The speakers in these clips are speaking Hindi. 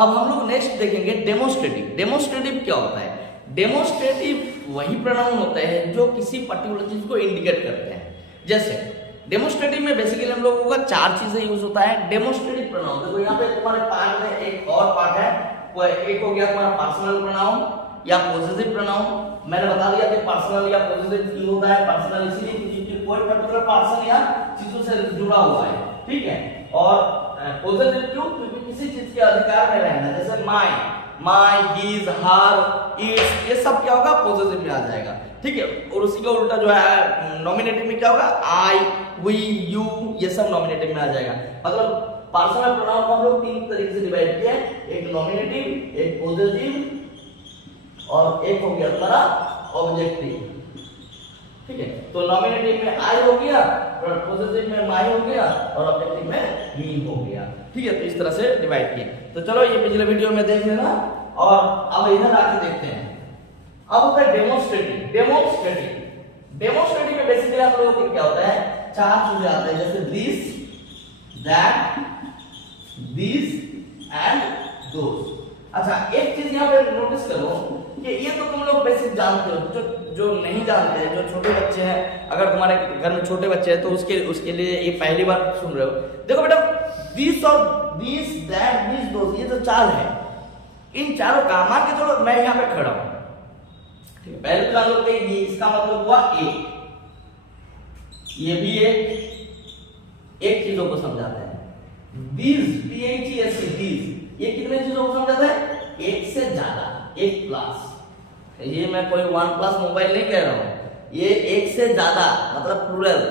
अब हम लोग नेक्स्ट देखेंगे डेमोस्ट्रेटिव। डेमोस्ट्रेटिव क्या होता है? डेमोस्ट्रेटिव वही प्रोनाउन होता है जो किसी पर्टिकुलर चीज को इंडिकेट करते हैं। जैसे डेमोस्ट्रेटिव में बेसिकली हम लोगों का चार चीजें यूज होता है। डेमोस्ट्रेटिव प्रोनाउन देखो यहाँ पे तुम्हारे पार्ट में एक और पार्ट है, वो एक हो गया तुम्हारा पर्सनल प्रोनाउन या पॉजिटिव प्रोनाउन। मैंने बता दिया कि पर्सनल या पॉजिटिव क्यों होता है। पर्सनल इसलिए क्योंकि कोई पर्टिकुलर पर्सन या चीजों से जुड़ा हुआ है, ठीक है। और पॉजिटिव क्यों? क्योंकि किसी चीज के अधिकार में रहना, जैसे माय, हिज, हर, इट्स, ये सब क्या होगा? पॉजिटिव में आ जाएगा, ठीक है। और उसी का उल्टा जो है नॉमिनेटिव में क्या होगा? आई, वी, यू, ये सब नॉमिनेटिव में आ जाएगा। मतलब पर्सनल प्रोनाउन को हम लोग तीन तरीके से डिवाइड किया है, एक नॉमिनेटिव, एक पॉजिटिव और एक हो गया तुम्हारा ऑब्जेक्टिव, ठीक है। तो नॉमिनेटिव में आई हो गया, पॉजिटिव में माई हो गया और ऑब्जेक्टिव में ही हो गया, ठीक है। तो इस तरह से डिवाइड किए। तो चलो ये पिछले वीडियो में देख लेना और अब इधर आके देखते हैं। अब होता है डेमोस्ट्रेटिव। डेमोस्ट्रेटिव में बेसिकली हम लोगों को क्या होता है? चार चीजें आते हैं, जैसे this, that, this and those. अच्छा एक चीज यहाँ पे नोटिस करो कि ये तो तुम लोग बेसिक जानते हो। जो नहीं जानते हैं, जो छोटे बच्चे हैं, अगर तुम्हारे घर में छोटे बच्चे हैं तो उसके लिए ये पहली बार सुन रहे हो। देखो बेटा, दिस और दिस, दैट, दिस, दोस, ये जो चार है, इन चारों का मान के चलो मैं यहाँ पे खड़ा हूं, ठीक है। पहले तो जान लो कि इसका मतलब हुआ एक, ये भी एक चीजों को समझाता है। दिस, THES, दिस, ये कितने चीजों को समझाता है? एक से ज्यादा, एक प्लस। ये मैं कोई वन प्लस मोबाइल नहीं कह रहा हूं, ये एक से ज्यादा मतलब प्लूरल,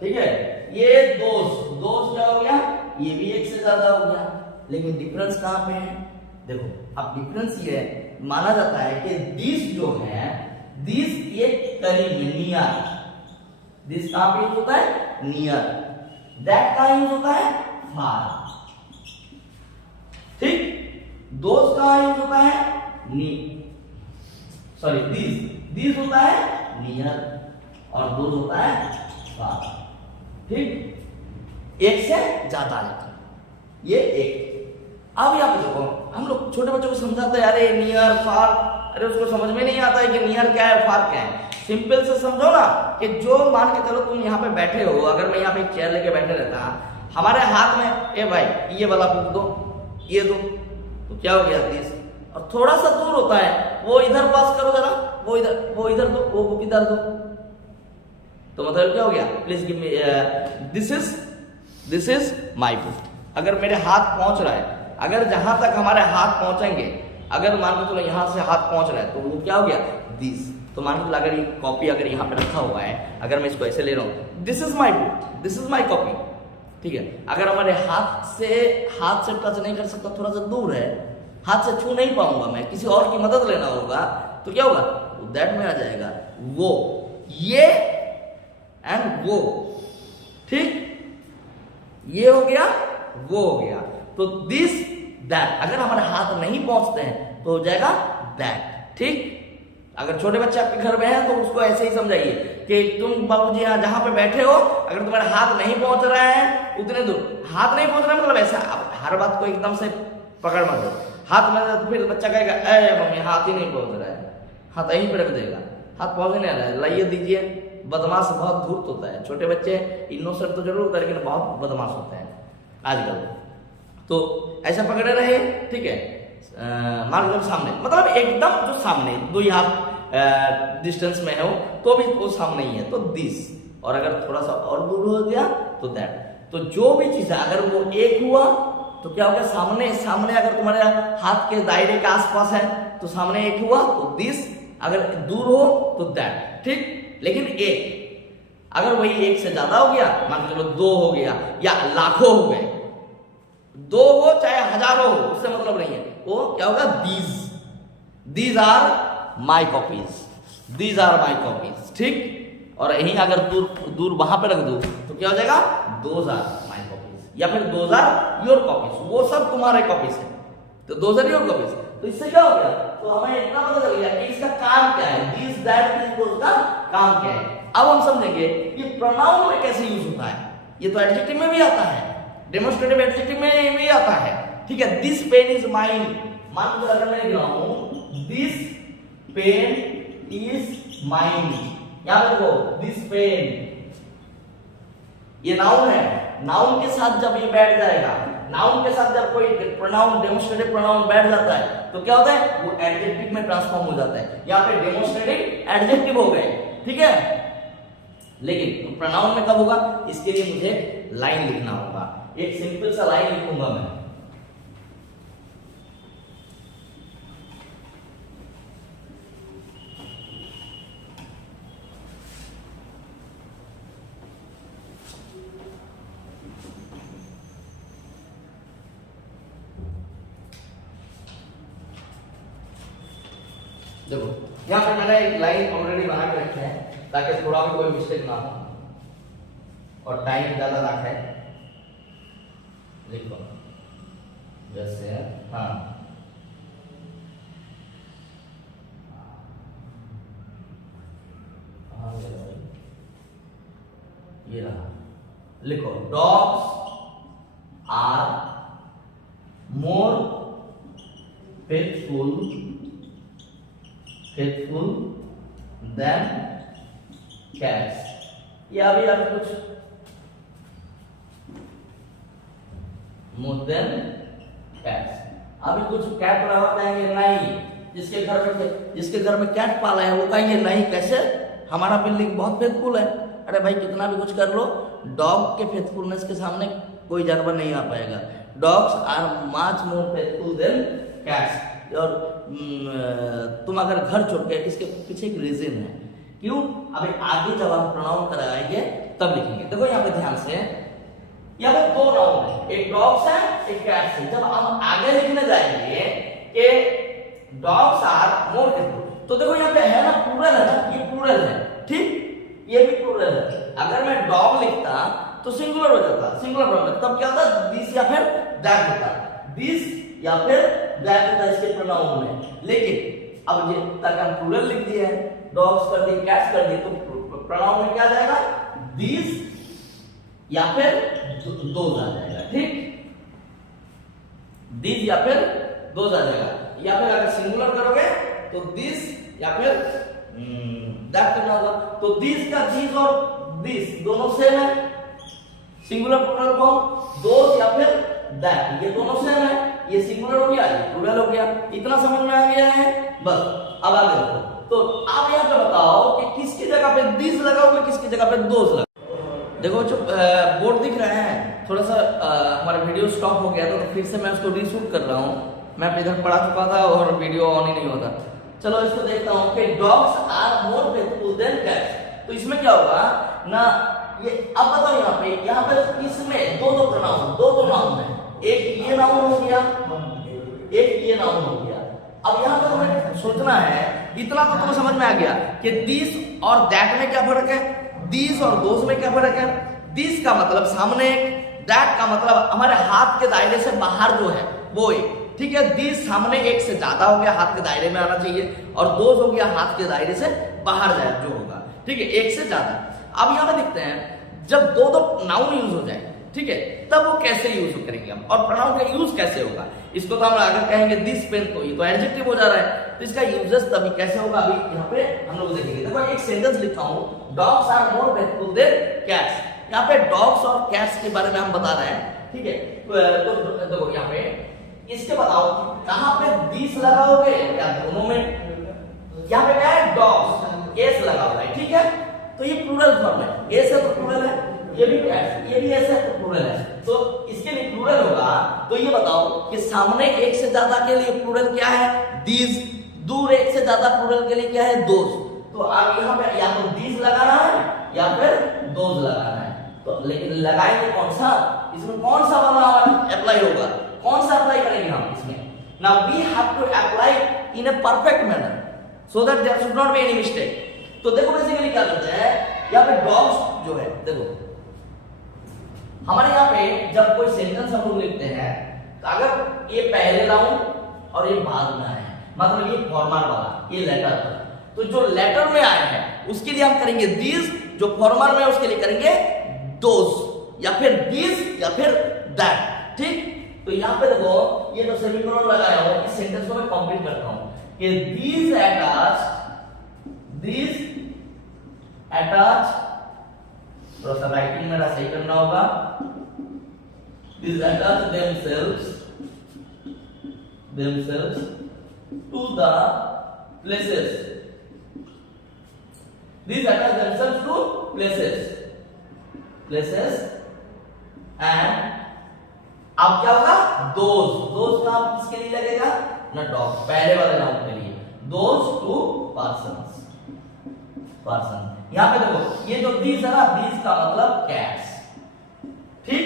ठीक है। ये दोस्त क्या हो गया? ये भी एक से ज्यादा हो गया। लेकिन डिफरेंस कहां पे है? देखो अब डिफरेंस ये है, माना जाता है कि दिस जो है, दिस एक करीब, नियर। दिस कहां पे यूज होता है? नियर। दैट कहां यूज होता है? फार, ठीक। दोस्त कहां यूज होता है? सॉरी, दिस होता है नियर और दोस्त होता है फार, ठीक। एक से ज्यादा लेकर ये एक। अब यहाँ पे देखो, हम लोग छोटे बच्चों को समझाते हैं, अरे नियर, फार, अरे उसको समझ में नहीं आता है कि नियर क्या है, फार क्या है। सिंपल से समझो ना कि जो मान के चलो तुम यहाँ पे बैठे हो, अगर मैं यहाँ पे एक चेयर लेके बैठे रहता, हमारे हाथ में ए भाई ये वाला बुक दो, ये दो, तो क्या हो गया? दिस। और थोड़ा सा दूर होता है, वो इधर पास करो जरा, वो इधर दो, वो बुक इधर दो, तो मतलब क्या हो गया? Please give me, this is my book. अगर मेरे हाथ पहुंच रहा है, अगर जहां तक हमारे हाथ पहुंचेंगे, अगर मान के चलो यहां से हाथ पहुंच रहा है, तो वो क्या हो गया? दिस। तो मान के चलो अगर ये कॉपी अगर यहाँ पे रखा हुआ है, अगर मैं इसको ऐसे ले रहा हूँ, this is my book, this is my copy, ठीक है। अगर हमारे हाथ से टच नहीं कर सकता, थोड़ा सा दूर है, हाथ से छू नहीं पाऊंगा मैं, किसी और की मदद लेना होगा, तो क्या होगा? दैट में आ जाएगा वो, ये एंड वो, ठीक। ये हो गया, वो हो गया। तो दिस, दैट। अगर हमारे हाथ नहीं पहुंचते हैं तो हो जाएगा दैट, ठीक। अगर छोटे बच्चे आपके घर में हैं तो उसको ऐसे ही समझाइए कि तुम बाबूजी यहाँ जहां पे बैठे हो, अगर तुम्हारे हाथ नहीं पहुंच रहा है उतने दूर, हाथ नहीं पहुंच रहा है मतलब ऐसा, आप हर बात को एकदम से पकड़ मत दो हाथ में, तो फिर बच्चा कहेगा ए मम्मी हाथ ही नहीं पहुंच रहा है, हाथ यहीं पे रख देगा, हाथ पहुंच नहीं रहा है, लाइए दीजिए। बदमाश बहुत धूर्त होता है, छोटे बच्चे इनोसेंट तो जरूर होता है लेकिन बहुत बदमाश होते हैं आजकल। तो ऐसा पकड़े रहे, ठीक है। मान लो सामने, मतलब एकदम जो सामने, दो ही हाथ डिस्टेंस में हो तो भी वो सामने ही है, तो दिस। और अगर थोड़ा सा और दूर हो गया तो दैट। तो जो भी चीज है, अगर वो एक हुआ तो क्या हो गया? सामने अगर तुम्हारे हाथ के दायरे के आसपास है तो सामने एक हुआ तो दिस, अगर दूर हो तो दैट, ठीक। लेकिन एक, अगर वही एक से ज्यादा हो गया, मान के चलो दो हो गया या लाखों हो गए, दो हो चाहे हजारों हो, उससे मतलब नहीं है, वो क्या होगा? These are my copies, these are my copies, ठीक। और यही अगर दूर वहां पे रख दो तो क्या हो जाएगा? दोज आर माई कॉपीज, या फिर दोज आर योर कॉपीज, वो सब तुम्हारे कॉपीज है, तो दोज आर योर कॉपीज। तो इससे क्या हो गया? तो हमें इतना पता चल गया कि इसका काम क्या है, दिस, दैट, दिस, दोस का काम क्या है। अब हम समझेंगे ये प्रोनाउन में कैसे यूज होता है। ये तो एडजेक्टिव में भी आता है, डेमोस्ट्रेटिव एडजेक्टिव में भी आता है, ठीक है, दिस पेन इज माइन, मान लो अगर मैं लिख रहा हूं दिस पेन इज माइन, यहां पे देखो दिस पेन, ये नाउन है, नाउन के साथ जब ये बैठ जाएगा, नाउन के साथ जब कोई प्रोनाउन डेमोस्ट्रेटिव प्रोनाउन बैठ जाता है तो क्या होता है, वो एडजेक्टिव में ट्रांसफॉर्म हो जाता है। यहाँ पे डेमोस्ट्रेटिव एडजेक्टिव हो गए, ठीक है। लेकिन प्रोनाउन में कब होगा, इसके लिए मुझे लाइन लिखना होगा, एक सिंपल सा लाइन लिखूंगा मैं। देखो यहाँ पे मैंने एक लाइन ऑलरेडी बना के रखी है ताकि थोड़ा भी कोई मिस्टेक ना हो और टाइम ज्यादा ना खाए। लिखो जैसे, हाँ ये रहा, लिखो dogs are more faithful than cats. ये अभी कुछ मोर देन कैट्स, अभी कुछ कैट रहा कहेंगे नहीं, जिसके घर में कैट पाला है वो कहेंगे नहीं, कैसे, हमारा बिल्डिंग बहुत फेथफुल है। अरे भाई कितना भी कुछ कर लो, डॉग के फेथफुलनेस के सामने कोई जानवर नहीं आ पाएगा। Dogs are much more faithful than cats. और तुम अगर घर छोड़ के, इसके पीछे एक रीजन है क्यों, अभी आगे जब हम प्रोनाउन कराएंगे तब लिखेंगे। देखो यहाँ पे ध्यान से, यहाँ पे दो नाउन है, एक डॉग्स है एक कैट्स है। जब हम आगे लिखने जाएंगे कि डॉग्स आर मोर फेथफुल, तो देखो यहाँ पे है ना प्लूरल है ना, ये प्लूरल है, ठीक, ये भी प्लूरल है। अगर मैं डॉग लिखता तो सिंगुलर हो जाता, सिंगुलर प्रोनाउन, तब क्या होता, दिस या फिर दैट होता, दिस या फिर दैट होता इसके प्रोनाउन में। लेकिन अब ये तक हम प्लूरल लिख दिए हैं, डॉग्स कर दिए कैट्स कर दिए, तो प्रोनाउन में क्या जाएगा, दिस या फिर दोज आ जाएगा, ठीक, दिस या फिर दोज आ जाएगा। या फिर अगर सिंगुलर करोगे तो दिस या फिर दैट करना होगा। तो दिस का दिस और दिस दोनों सेम है, सिंगुलर प्लूरल फॉर्म, दोज या फिर दैट, ये दोनों सेम है, ये सिंगुलर हो गया ये प्लूरल हो गया। इतना समझ में आ गया है, बस अब आगे देखो। तो आप यहाँ पे बताओ कि किसकी जगह पे दिस लगाओगे, किसकी जगह पे दोज लगाओगे। देखो जो बोर्ड दिख रहा है, थोड़ा सा हमारा वीडियो स्टॉप हो गया था तो फिर से मैं उसको रीशूट कर रहा हूँ। मैं इधर पढ़ा चुका था और वीडियो ऑन ही नहीं होता। चलो इसको देखता हूँ कि dogs are more faithful than cats. तो इसमें क्या होगा ना, ये अब बताओ यहाँ पे इसमें दो प्रोनाउन, दो नाउन है, एक ये नाउन हो गया, एक ये नाउन हो गया। अब यहाँ पे तुम्हें सोचना है, इतना तो तुम्हें समझ में आ गया कि दिस और दैट में क्या फर्क है, दिस और दोस में क्या फर्क है। दिस का मतलब सामने एक, दैट का मतलब हमारे हाथ के दायरे से बाहर जो है वो एक, ठीक है। दिस सामने एक से ज्यादा हो गया, हाथ के दायरे में आना चाहिए, और दोस हो गया हाथ के दायरे से बाहर जाए जो होगा, ठीक है, एक से ज्यादा। अब यहाँ पे देखते हैं जब दो नाउन यूज हो जाए, ठीक है, तब वो कैसे यूज करेंगे हम, और प्रोनाउन का यूज कैसे होगा। इसको तो हम अगर कहेंगे दिस पेन, तो ये तो एडजेक्टिव हो जा रहा है, तो इसका यूजेस तभी कैसे होगा अभी यहाँ पे हम लोग देखेंगे। देखो एक सेंटेंस लिखा हूँ, dogs are more faithful than cats. यहाँ पे डॉग्स और कैट्स के बारे में हम बता रहे हैं, ठीक है। तो देखो यहाँ पे इसके बताओ कहाँ पे दिस लगाओगे या दोनों में। यहाँ पे क्या है, डॉग्स एस लगा हुआ है, ठीक है, तो ये प्लूरल फॉर्म है, एस है तो प्लूरल है, ये भी कैट्स, ये भी एस है तो प्लूरल है, तो इसके लिए प्लूरल होगा। तो ये बताओ कि सामने एक से ज्यादा के लिए प्लूरल क्या है, दिस, दूर एक से ज्यादा प्लूरल के लिए क्या है, दोस। तो आप यहाँ पे या तो दिस लगाना है या फिर दोस लगाना है, तो लेकिन लगाएंगे कौन सा, इसमें कौन सा वाला अप्लाई होगा, कौन सा अप्लाई करेंगे हम इसमें। Now we have to apply in a perfect manner so that there should not be any mistake. तो देखो बेसिकली क्या करते हैं, यहाँ पे डॉग्स जो है, देखो हमारे यहाँ पे जब कोई सेंटेंस हम लोग लिखते हैं, तो अगर ये पहले नाउन और ये बाद में आए हैं, मतलब ये फॉर्मल वाला, ये लेटर, तो जो लेटर में आए हैं उसके लिए हम करेंगे दिस, जो फॉर्मल में उसके लिए करेंगे दोस, या फिर दिस या फिर दैट, ठीक। तो यहाँ पे देखो ये जो सेमीकोलन लगाया हूं इस सेंटेंस को मैं कंप्लीट करता हूं कि these attached थोड़ा सा राइटिंग मेरा सही करना होगा। these attach themselves to the places, these attach themselves to places and अब क्या होगा दोज का किसके लिए लगेगा ना डॉग पहले वाले नाउन के लिए दोज टू पर्सन। यहां पे देखो ये जो दीज है ना दीज का मतलब कैट्स, ठीक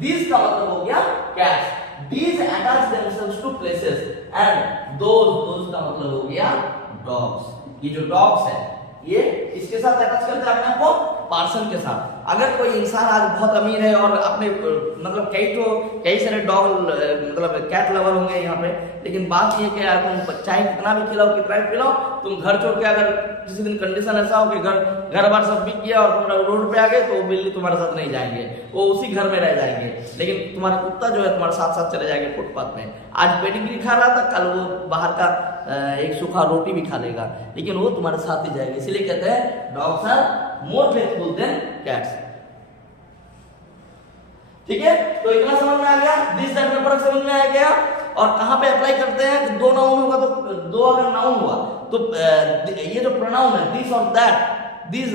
दीज का मतलब हो गया cats. These attach themselves to places and those का मतलब हो गया डॉग्स। ये जो डॉग्स है ये इसके साथ अटैच करते हैं अपने आप को पर्सन के साथ। अगर कोई इंसान आज बहुत अमीर है और अपने मतलब कई सारे डॉग मतलब कैट लवर होंगे यहाँ पे, लेकिन बात ये कि यार तुम चाहे कितना भी खिलाओ कितना भी पिलाओ, तुम घर छोड़ के अगर किसी दिन कंडीशन ऐसा हो कि घर बार सब बिक गया और तुम रोड पे आ गए तो बिल्ली तुम्हारे साथ नहीं जाएंगे, वो उसी घर में रह जाएंगे। लेकिन तुम्हारा कुत्ता जो है तुम्हारे साथ साथ चले जाएंगे फुटपाथ में। आज पेडिग्री खा रहा था, कल वो बाहर का एक सूखा रोटी भी खा लेगा, लेकिन वो तुम्हारे साथ ही जाएगा। इसीलिए कहते हैं dogs are more faithful than cats. ठीक है, तो इतना समझ में आ गया, दिस दैट में फर्क समझ में आ गया। और कहां पे अप्लाई करते हैं कि दो नाउन होगा तो दो अगर नाउन हुआ तो ये जो प्रोनाउन है दिस और दैट, दिस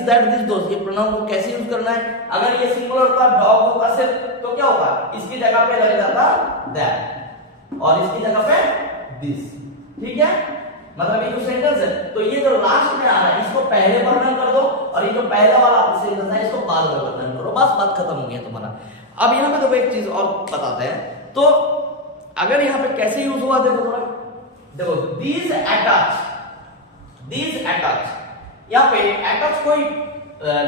दैट दिस दोस, ये प्रोनाउन को कैसे यूज करना है। अगर ये सिंगुलर होता डॉग होता सिर्फ तो क्या होगा इसकी जगह पे लग जाता दैट और इसकी जगह पे दिस। ठीक है, मतलब ये जो सेंटेंस है तो ये जो लास्ट में आ रहा है इसको पहले वर्णन कर दो और ये जो पहला वाला सेंटेंस है इसको बाद में वर्णन करो, बस बात खत्म हो गया तुम्हारा। अब यहाँ पे तो एक चीज और बताते हैं, तो अगर यहाँ पे कैसे यूज हुआ देखो थोड़ा, देखो these attach, यहाँ पे attach कोई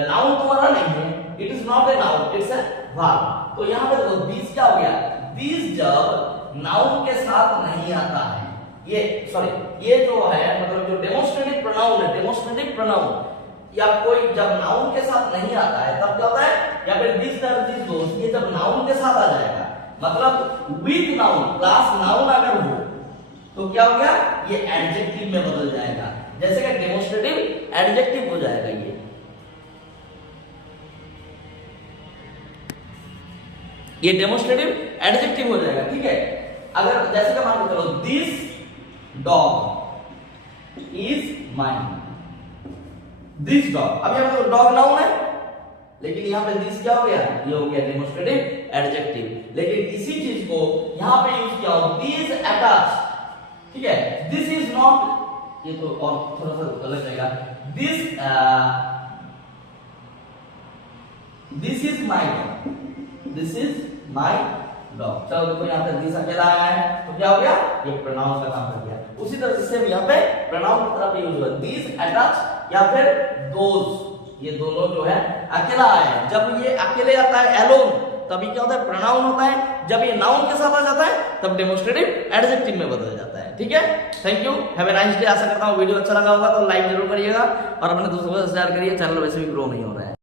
नाउन तुम्हारा नहीं है, it is not a noun, it's a verb. तो यहाँ पे देखो these क्या हो गया, these जब नाउन के साथ नहीं आता है, ये जो है मतलब जो डेमोस्ट्रेटिव प्रोनाउन है, डेमोस्ट्रेटिव प्रोनाउन या कोई जब नाउन के साथ नहीं आता है तब क्या होता है या फिर दिस दैट दिस दोस, ये जब नाउन के साथ आ जाएगा मतलब विद नाउन प्लस नाउन अगर हो तो क्या हो गया ये एडजेक्टिव में बदल जाएगा। जैसे कि डेमोस्ट्रेटिव एडजेक्टिव हो जाएगा, ये डेमोस्ट्रेटिव एडजेक्टिव हो जाएगा। ठीक है, अगर जैसे कि मान के चलो this dog is mine, this dog, अब यहाँ पे डॉग नाउन है लेकिन यहाँ पे दिस क्या हो गया, ये हो गया डेमोस्ट्रेटिव एडजेक्टिव। लेकिन इसी चीज को यहाँ पे यूज किया हो दिस अटैच। ठीक है, दिस इज नॉट, ये तो और थोड़ा सा गलत जाएगा, this is my dog, this is my dog. चलो देखो यहाँ पे दिस अकेला आया है तो क्या हो गया ये प्रोनाउन का काम कर गया। उसी तरह से यहाँ पे प्रोनाउन की तरह यूज हुआ दिस अटैच या फिर दोज, ये दोनों जो है अकेला आया है। जब ये अकेले आता है एलोन तभी क्या होता है प्रोनाउन होता है, जब ये नाउन के साथ आ जाता है तब डेमोस्ट्रेटिव एडजेक्टिव में बदल जाता है। ठीक है, thank you, have a nice day. आशा करता हूँ वीडियो अच्छा लगा होगा तो लाइक जरूर करिएगा और अपने दोस्तों को शेयर करिए, चैनल वैसे भी ग्रो नहीं हो रहा है।